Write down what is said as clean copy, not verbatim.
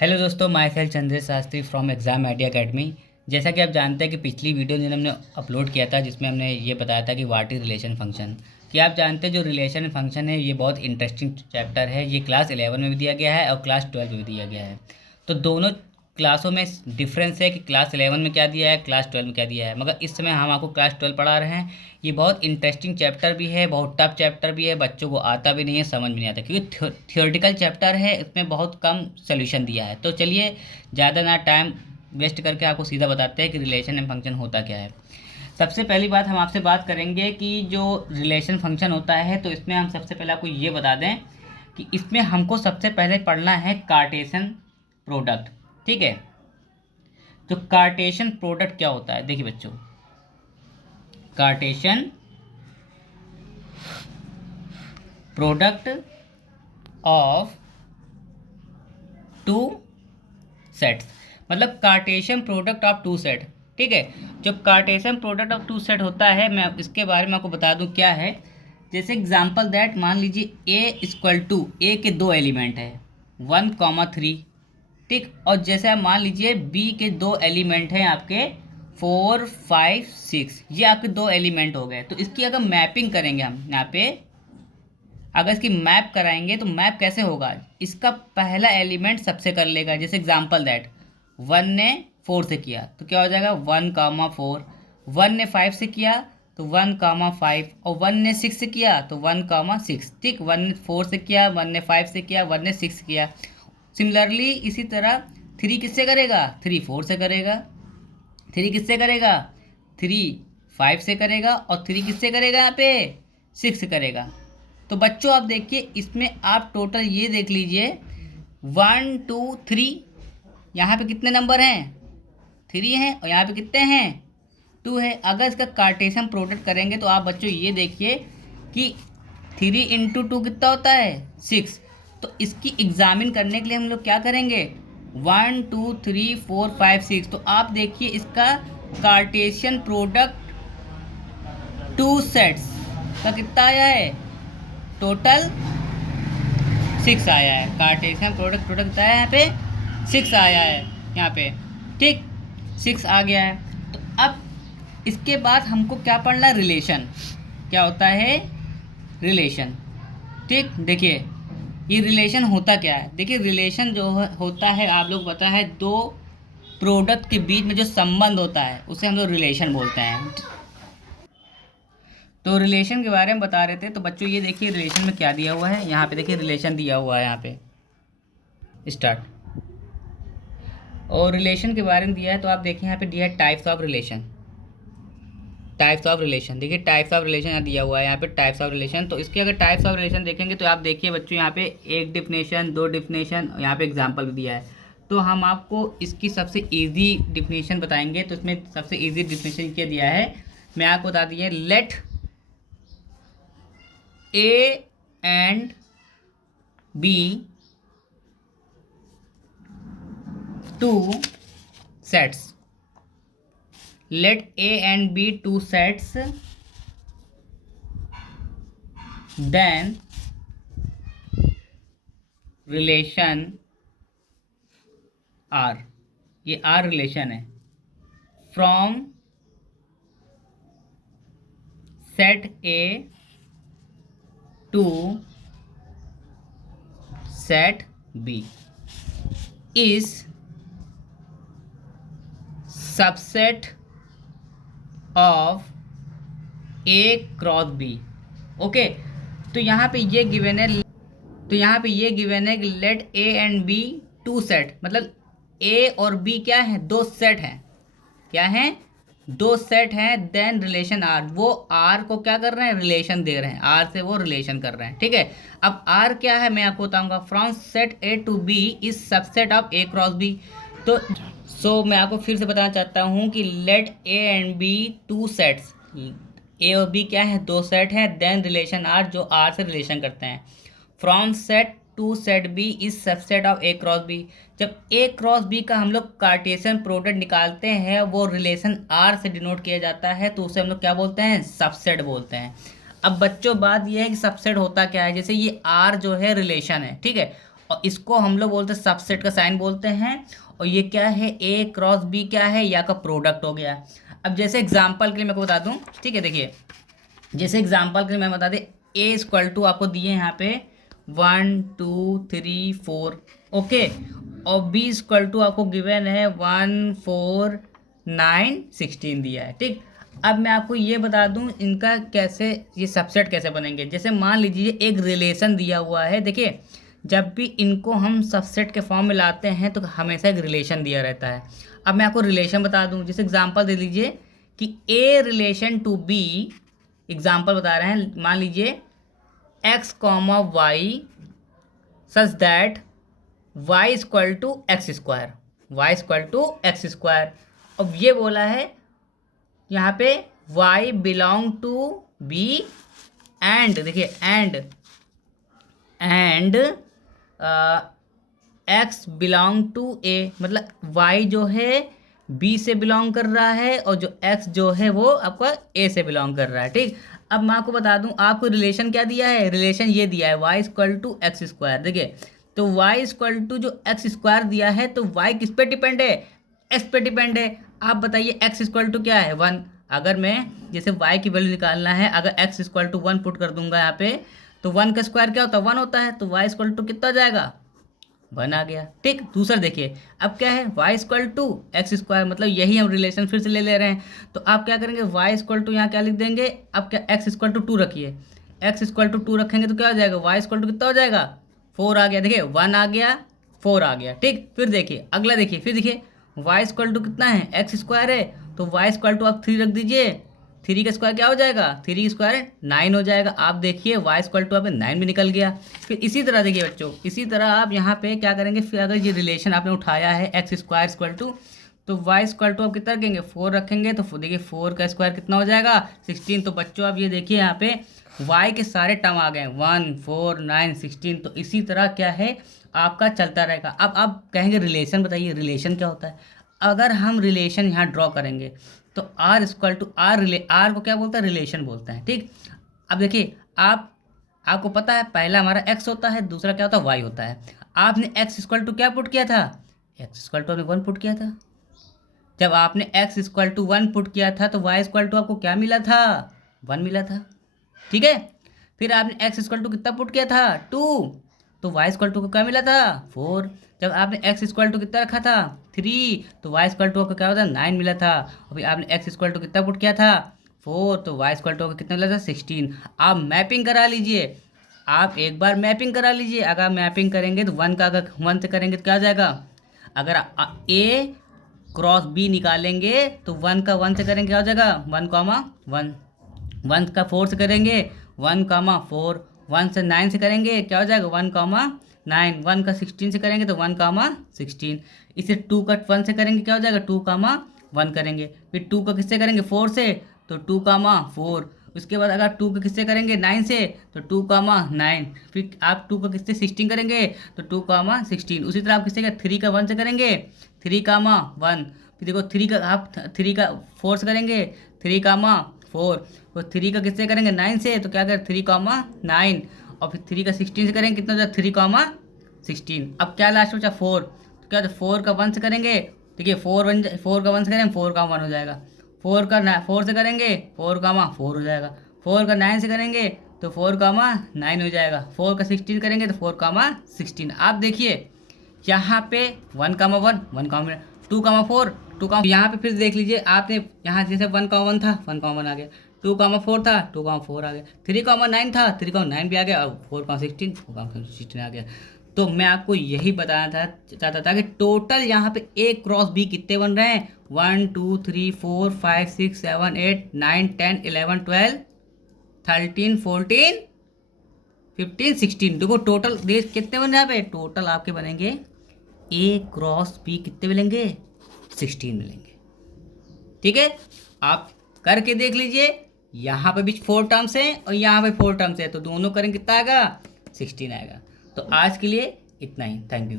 Hello दोस्तों, my self Chandresh Shastri from exam idea academy. जैसा कि आप जानते हैं कि पिछली वीडियो जो हमने अपलोड किया था जिसमें हमने ये बताया था कि व्हाट इज़ रिलेशन फंक्शन। कि आप जानते हैं जो रिलेशन फंक्शन है ये बहुत इंटरेस्टिंग चैप्टर है। ये क्लास 11 में भी दिया गया है और क्लास 12 में भी दिया गया है। तो दोनों क्लासों में डिफरेंस है कि क्लास 11 में क्या दिया है, क्लास 12 में क्या दिया है। मगर इस समय हम आपको क्लास 12 पढ़ा रहे हैं। ये बहुत इंटरेस्टिंग चैप्टर भी है, बहुत टफ चैप्टर भी है, बच्चों को आता भी नहीं है, समझ में नहीं आता क्योंकि थियोरेटिकल चैप्टर है, इसमें बहुत कम सोल्यूशन दिया है। तो चलिए ज़्यादा ना टाइम वेस्ट करके आपको सीधा बताते हैं कि रिलेशन एंड फंक्शन होता क्या है। सबसे पहली बात हम आपसे बात करेंगे कि जो रिलेशन फंक्शन होता है, तो इसमें हम सबसे पहले आपको ये बता दें कि इसमें हमको सबसे पहले पढ़ना है कार्टेशियन प्रोडक्ट। ठीक है, तो कार्टेशियन प्रोडक्ट क्या होता है, देखिए बच्चों, Cartesian product of two sets, मतलब Cartesian product of two set. ठीक है, जो Cartesian product of two set होता है, मैं इसके बारे में आपको बता दूं क्या है। जैसे एग्जांपल दैट मान लीजिए ए इक्वल टू ए के दो एलिमेंट है 1,3। ठीक, और जैसे आप मान लीजिए बी के दो एलिमेंट हैं आपके 4, 5, 6, ये आपके दो एलिमेंट हो गए। तो इसकी अगर मैपिंग करेंगे हम यहाँ पे, अगर इसकी मैप कराएंगे तो मैप कैसे होगा, इसका पहला एलिमेंट सबसे कर लेगा। जैसे एग्जांपल दैट 1 ने 4 से किया तो क्या हो जाएगा 1,4। 1 ने 5 से किया तो 1,5, और 1 ने 6 से किया तो 1,6। ठीक, 1 ने 4 से किया, 1 ने 5 से किया, 1 ने 6 किया। सिमिलरली इसी तरह 3 किससे करेगा, 3 4 से करेगा। 3 किससे करेगा, 3 5 से करेगा, और 3 किससे करेगा यहाँ पे 6 करेगा। तो बच्चों आप देखिए इसमें आप टोटल ये देख लीजिए 1 2 3, यहाँ पे कितने नंबर हैं 3 हैं, और यहाँ पे कितने हैं 2 है। अगर इसका कार्टेशियन प्रोडक्ट करेंगे तो आप बच्चों ये देखिए कि 3 इंटू 2 कितना होता है 6। तो इसकी एग्जामिन करने के लिए हम लोग क्या करेंगे 1 2 3 4 5 6। तो आप देखिए इसका कार्टेशियन प्रोडक्ट टू सेट्स का कितना आया है, टोटल 6 आया है। कार्टेशियन प्रोडक्ट आया है यहाँ पे 6 आया है यहाँ पे। ठीक, 6 आ गया है। तो अब इसके बाद हमको क्या पढ़ना है, रिलेशन। क्या होता है, रिलेशन। ठीक, देखिए ये रिलेशन होता क्या है। देखिए रिलेशन जो होता है, आप लोग पता है, दो प्रोडक्ट के बीच में जो संबंध होता है उसे हम लोग रिलेशन बोलते हैं। तो रिलेशन के बारे में बता रहे थे। तो बच्चों ये देखिए रिलेशन में क्या दिया हुआ है, यहाँ पे देखिए रिलेशन दिया हुआ है यहाँ पे स्टार्ट। और रिलेशन के बारे में दिया है तो आप देखिए यहाँ पे दिया है types of relation. Types of relation, देखिए टाइप्स ऑफ रिलेशन यहाँ दिया हुआ है, यहाँ पे टाइप्स ऑफ रिलेशन। तो इसके अगर टाइप्स ऑफ रिलेशन देखेंगे तो आप देखिए बच्चों यहाँ पे एक डिफिनेशन, दो डिफिनेशन, यहाँ पे एग्जाम्पल भी दिया है। तो हम आपको इसकी सबसे ईजी डिफिनेशन बताएंगे। तो इसमें सबसे ईजी डिफिनेशन क्या दिया है, मैं आपको बता दिए, late A and B two sets. Let A and B two sets, then relation R, ये R रिलेशन है, from set A to set B is subset of A cross B। Okay, तो यहाँ पे ये गिवन है, तो यहाँ पे ये गिवन है कि let A and B two set, मतलब A और B क्या है, दो सेट हैं। क्या हैं, दो सेट हैं। देन रिलेशन आर, वो आर को क्या कर रहे हैं, रिलेशन दे रहे हैं, आर से वो रिलेशन कर रहे हैं। ठीक है, अब आर क्या है मैं आपको बताऊंगा, from set A to B is subset of A cross B. तो मैं आपको फिर से बताना चाहता हूँ कि let A and B two sets, A और बी क्या है, दो सेट हैं। देन रिलेशन आर, जो आर से रिलेशन करते हैं, from set to set B is subset of A cross B. जब ए क्रॉस बी का हम लोग कार्टेशियन प्रोडक्ट निकालते हैं, वो रिलेशन आर से डिनोट किया जाता है, तो उसे हम लोग क्या बोलते हैं, सबसेट बोलते हैं। अब बच्चों बात यह है कि सबसेट होता क्या है। जैसे ये आर जो है रिलेशन है, ठीक है, और इसको हम लोग बोलते हैं सबसेट का साइन बोलते हैं। और ये क्या है, ए क्रॉस बी क्या है, या का प्रोडक्ट हो गया। अब जैसे एग्जांपल के लिए मैं को बता दूं, ठीक है, देखिए जैसे एग्जांपल के लिए मैं बता दें, ए इक्वल टू आपको दिए यहाँ पे 1 2 3 4, ओके, और बी इक्वल टू आपको गिवन है 1 4 9 16 दिया है, ठीक। अब मैं आपको ये बता दूं इनका कैसे, ये सबसेट कैसे बनेंगे। जैसे मान लीजिए एक रिलेशन दिया हुआ है, देखिए जब भी इनको हम सबसेट के फॉर्म में लाते हैं तो हमेशा एक रिलेशन दिया रहता है। अब मैं आपको रिलेशन बता दूं, जैसे एग्जांपल दे लीजिए कि A relation to B, example बता रहे हैं, मान लीजिए x comma y such that y equal to x square, y equal to x square. अब ये बोला है यहाँ पे y belong to b and, देखिए and x belong to a, मतलब y जो है b से बिलोंग कर रहा है और जो x जो है वो आपका a से बिलोंग कर रहा है, ठीक। अब मैं आपको बता दूं, आपको रिलेशन क्या दिया है, रिलेशन ये दिया है y equal to x square. देखिए तो y इक्वल टू जो एक्स स्क्वायर दिया है तो y किस पे डिपेंड है, x पे डिपेंड है। आप बताइए x इक्वल टू क्या है 1। अगर मैं जैसे y की वैल्यू निकालना है, अगर x इक्वल टू 1 पुट कर दूंगा यहाँ पे, तो 1 का स्क्वायर क्या होता है 1 होता है, तो y इक्वल टू कितना जाएगा 1 आ गया, ठीक। दूसरा देखिए अब क्या है y equal to x square, मतलब यही हम रिलेशन फिर से ले रहे हैं। तो आप क्या करेंगे y इक्वल टू यहाँ क्या लिख देंगे, अब क्या x इक्वल टू 2 रखिए, x इक्वल टू 2 रखेंगे तो क्या हो जाएगा y इक्वल टू कितना हो जाएगा 4 आ गया। देखिए 1 आ गया 4 आ गया, ठीक। फिर देखिए अगला, देखिए फिर देखिए y इक्वल टू कितना है एक्स स्क्वायर है, तो y इक्वल टू आप 3 रख दीजिए, 3 का स्क्वायर क्या हो जाएगा, 3 स्क्वायर 9 हो जाएगा। आप देखिए y इक्वल टू आप 9 भी निकल गया। फिर इसी तरह देखिए बच्चों, इसी तरह आप यहाँ पे क्या करेंगे, फिर अगर ये रिलेशन आपने उठाया है एक्स स्क्वायर इक्वल टू, तो y इक्वल टू आप कितना रखेंगे 4 रखेंगे, तो देखिए 4 का स्क्वायर कितना हो जाएगा 16। तो बच्चों आप ये देखिए यहाँ पे y के सारे टर्म आ गए 1 4 9 16। तो इसी तरह क्या है आपका चलता रहेगा। अब आप कहेंगे रिलेशन बताइए, रिलेशन क्या होता है। अगर हम रिलेशन यहाँ ड्रॉ करेंगे तो r इक्वल टू आर को क्या बोलता है, रिलेशन बोलता है, ठीक। अब देखिए आपको पता है पहला हमारा x होता है, दूसरा क्या होता है y होता है। आपने x इक्वल टू क्या पुट किया था, x इक्वल टू आपने 1 पुट किया था। जब आपने x इक्वल टू 1 पुट किया था तो y इक्वल टू आपको क्या मिला था 1 मिला था, ठीक है। फिर आपने x इक्वल टू कितना पुट किया था 2, तो y इक्वल टू को क्या मिला था 4। जब आपने x इक्वल टू कितना रखा था 3, तो y इक्वल टू को क्या होता 9 मिला था। और फिर आपने x इक्वल टू कितना पुट किया था 4, तो y इक्वल टू को कितना मिला था 16। आप मैपिंग करा लीजिए, आप एक बार मैपिंग करा लीजिए। अगर आप मैपिंग करेंगे तो 1 का अगर 1 से करेंगे तो क्या हो जाएगा, अगर a क्रॉस b निकालेंगे तो 1 का 1 से करेंगे क्या हो जाएगा 1, 1 का 4 से करेंगे 1, 4, 1 से 9 से करेंगे क्या हो जाएगा 1, 9, 1 का 16 से करेंगे तो 1, 16। इसे 2 का 1 से करेंगे क्या हो जाएगा 2, 1 करेंगे। फिर 2 का किससे करेंगे 4 से, तो 2, 4। उसके बाद अगर 2 का किससे करेंगे 9 से, तो 2, 9। फिर आप 2 का किससे 16 करेंगे, तो 2, 16। उसी तरह आप किससे 3 का 1 से करेंगे 3, 1। फिर देखो 3 का आप 3 का 4 से करेंगे 3, 4। और 3 का किससे करेंगे 9 से, तो क्या करें 3, 9। और फिर 3 का 16 से करेंगे कितना हो जाए 3, 16। अब क्या लास्ट में बचा 4, तो क्या 4 का 1 से करेंगे, देखिए 4 का 1 से करेंगे 4 का 1 हो जाएगा। 4 से करेंगे 4, 4 हो जाएगा। 4 का 9 से करेंगे तो 4, 9 हो जाएगा। 4 का 16 करेंगे तो 4, 16। आप देखिए यहाँ पे 1, 1, 1, 2, 4, 2, यहाँ पे फिर देख लीजिए आपने यहाँ जैसे 1, 1 था 1, 1 आ गया, 2, 4 था 2, 4 आ गया, 3, 9 था 3, 9 भी आ गया, और 4, 16, 4, 16 आ गया। तो मैं आपको यही बताना चाहता था कि टोटल यहाँ पे ए क्रॉस बी कितने बन रहे हैं 1 2 3 4 5 6 7 8 9 10 11 12 13 14 15 16। देखो टोटल देश कितने बन रहे हैं यहाँ पे, टोटल आपके बनेंगे ए क्रॉस बी कितने मिलेंगे 16 मिलेंगे, ठीक है। आप करके देख लीजिए, यहाँ पे भी 4 टर्म्स हैं और यहाँ पे 4 टर्म्स है, तो दोनों करेंगे कितना आएगा 16 आएगा। तो आज के लिए इतना ही, थैंक यू।